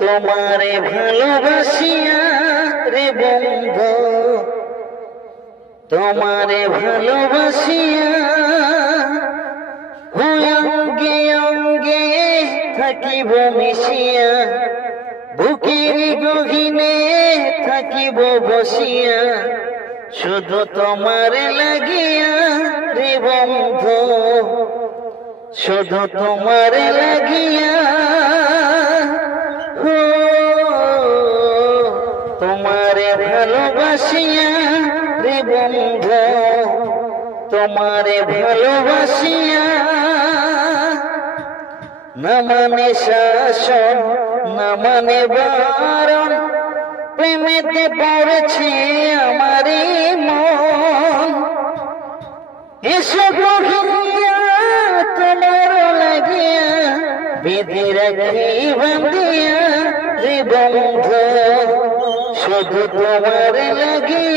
তোমারে ভালোবাসিয়া রে বন্ধু, তোমারে ভালোবাসিয়া অঙ্গে অঙ্গে থাকিব মিশিয়া, বুকের গহীনে থাকিব বসিয়া, শুধু তোমার লাগিয়া রে বন্ধু, শুধু তোমার লাগিয়া। তোমারে ভালোবাসিয়া রে বন্ধু, তোমারে ভালোবাসিয়া। না মানে শাসন না মানে বারণ, প্রেমেতে পড়েছে আমারই মন। এসো গহিয়া তোমার লাগিয়া, বেঁধে রাখি বাঁধিয়া রে বন্ধু, শুধু তোমার লাগিয়া।